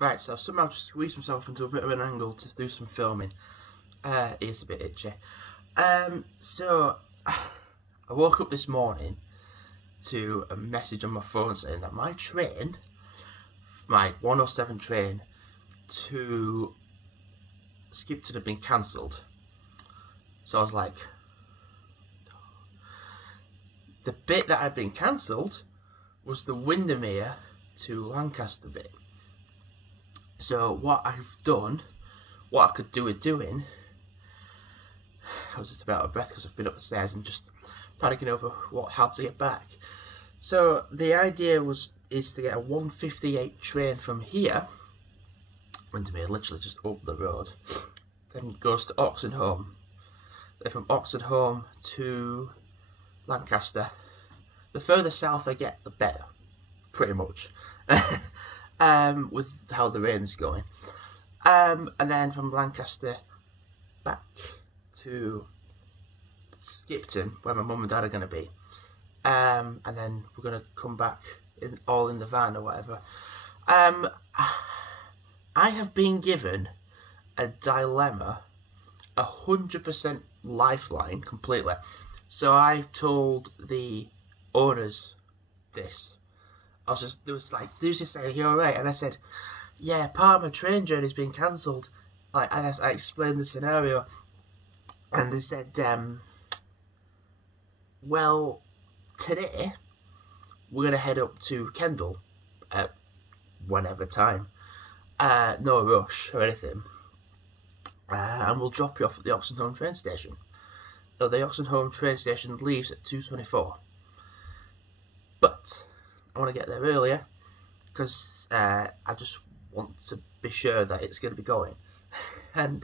Right, so I've somehow just squeezed myself into a bit of an angle to do some filming. It's a bit itchy. So I woke up this morning to a message on my phone saying that my train, my 107 train to Skipton had been cancelled. So I was like, the bit that had been cancelled was the Windermere to Lancaster bit. So what I've done, what I could do with doing, I was just about out of breath because I've been up the stairs and just panicking over how to get back. So the idea is to get a 1:58 train from here, Windermere, literally just up the road, then goes to Oxenholme. Then from Oxenholme to Lancaster. The further south I get, the better, pretty much. With how the rain's going. And then from Lancaster back to Skipton, where my mum and dad are going to be. And then we're going to come back all in the van or whatever. I have been given a dilemma, 100% lifeline completely. So I've told the owners this. I was just, there was just saying, "You alright?" And I said, "Yeah, part of my train journey's been cancelled." And I explained the scenario, and they said, "Well, today we're gonna head up to Kendal at whenever time. No rush or anything, and we'll drop you off at the Oxenholme train station. So the Oxenholme train station leaves at 2:24, but I want to get there earlier because I just want to be sure that it's going to be going." And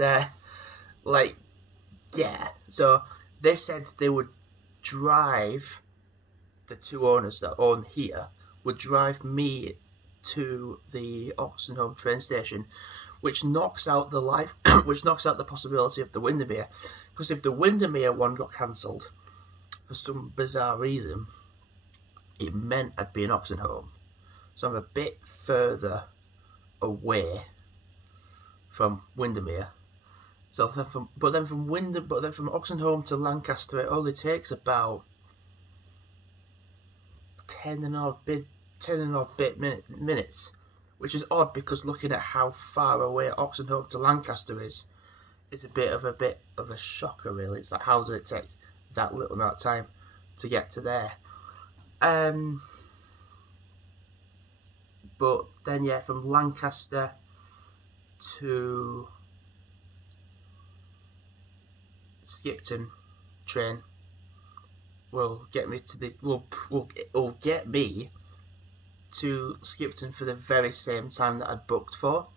yeah, so they said they would drive, the two owners that own here would drive me to the Oxenholme train station, which knocks out the possibility of the Windermere, because if the Windermere one got cancelled for some bizarre reason, it meant I'd be in Oxenholme. So I'm a bit further away from Windermere. So but then from Oxenholme to Lancaster, it only takes about 10 and odd bit minutes, which is odd because looking at how far away Oxenholme to Lancaster is a bit of a shocker, really. It's like, how does it take that little amount of time to get to there? But then, yeah, from Lancaster to Skipton train will get me to will get me to Skipton for the very same time that I'd booked for.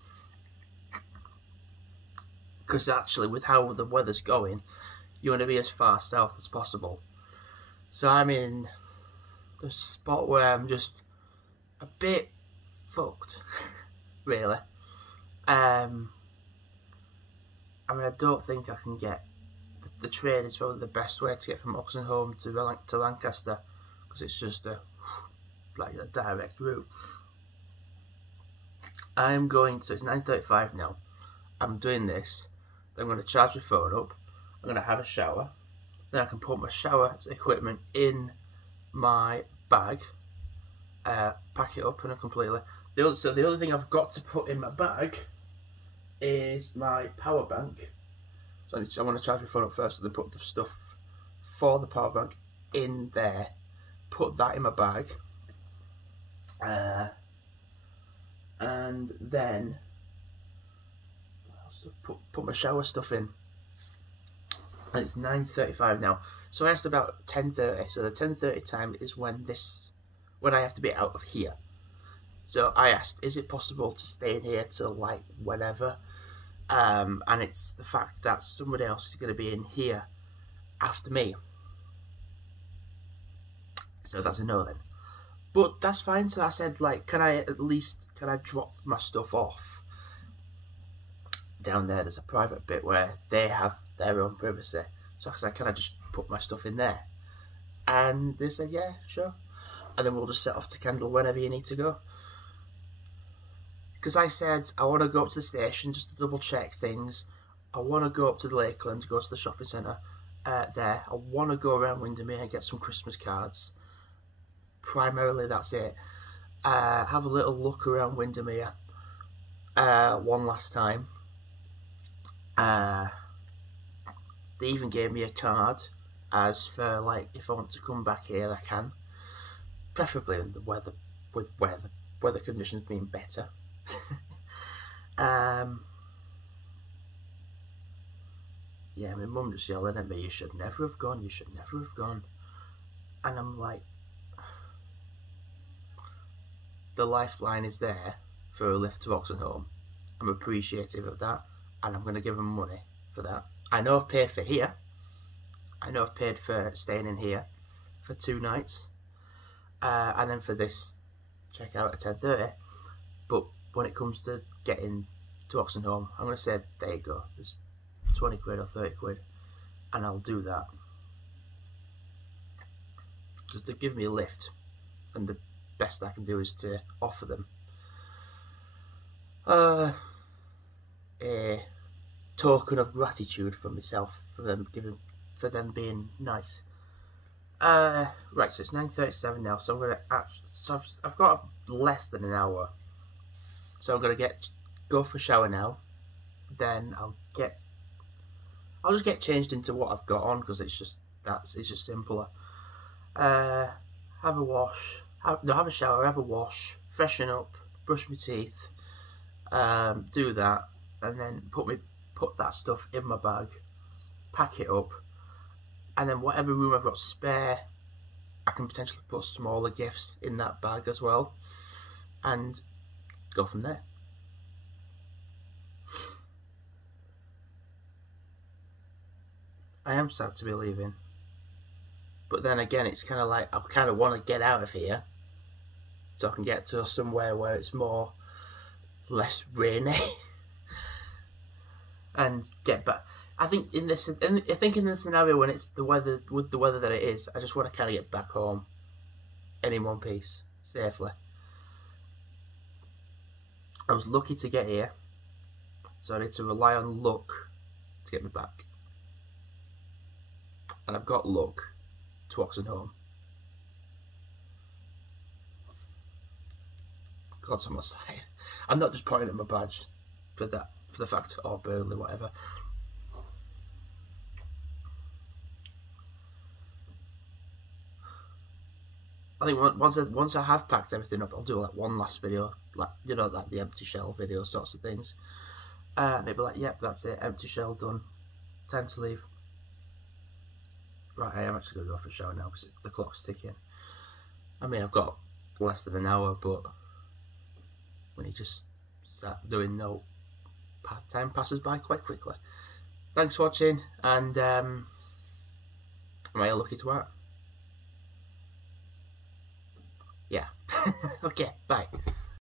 Because actually, with how the weather's going, you want to be as far south as possible. So I'm in the spot where I'm just a bit fucked, really. I mean, I don't think I can get the train is probably the best way to get from Oxenholme to Lancaster, because it's just a direct route. I'm going to, it's 9:35 now. I'm doing this. I'm going to charge my phone up. I'm going to have a shower. Then I can put my shower equipment in my bag, pack it up completely. So the other thing I've got to put in my bag is my power bank. So I want to charge my phone up first, and then put the stuff for the power bank in there. Put that in my bag, and then put my shower stuff in. And it's 9:35 now, so I asked about 10:30. So the 10:30 time is when I have to be out of here. So I asked, is it possible to stay in here till like whenever? And it's the fact that somebody else is going to be in here after me. So that's a no then. But that's fine. So I said, like, can I drop my stuff off down there? There's a private bit where they have their own privacy. So I said, can I just put my stuff in there? And they said, yeah, sure. And then we'll just set off to Kendal whenever you need to go. because I said I want to go up to the station just to double check things. I want to go up to the Lakeland, go to the shopping centre there. I want to go around Windermere and get some Christmas cards. Primarily, that's it. Have a little look around Windermere one last time. They even gave me a card as for, like, if I want to come back here, I can. Preferably in the weather, with weather conditions being better. Yeah, my mum just yelling at me, you should never have gone, you should never have gone. And I'm like, the lifeline is there for a lift to Oxenholme. I'm appreciative of that, and I'm going to give them money for that. I know I've paid for here. I know I've paid for staying in here for 2 nights. And then for this check out at 10:30. But when it comes to getting to Oxenholme, I'm going to say, there you go. There's 20 quid or 30 quid. And I'll do that. Because they give me a lift. And the best I can do is to offer them a token of gratitude from myself for them being nice. Right, so it's 9:37 now, so I'm gonna I've got less than an hour, so I'm gonna go for a shower now. Then I'll just get changed into what I've got on, because it's just simpler. Have a wash, have a shower, have a wash, freshen up, brush my teeth, do that, and then put that stuff in my bag, pack it up, and then whatever room I've got spare, I can potentially put smaller gifts in that bag as well, and go from there. I am sad to be leaving, but then again, it's kind of like I kind of want to get out of here so I can get to somewhere where it's less rainy and get back. I think in the scenario when it's with the weather that it is, I just want to kind of get back home in one piece safely. I was lucky to get here, so I need to rely on luck to get me back, and I've got luck to Oxenholme. God's on my side. I'm not just pointing at my badge for the fact, or Burnley, whatever. I think once I have packed everything up, I'll do like one last video, like, you know, like the empty shell video sorts of things. And it'll be like, yep, that's it, empty shell done, time to leave. Right, I am actually gonna go for a shower now because the clock's ticking. I mean, I've got less than an hour, but when you just start doing no, time passes by quite quickly. Thanks for watching, and am I lucky to work? Yeah. Okay, bye.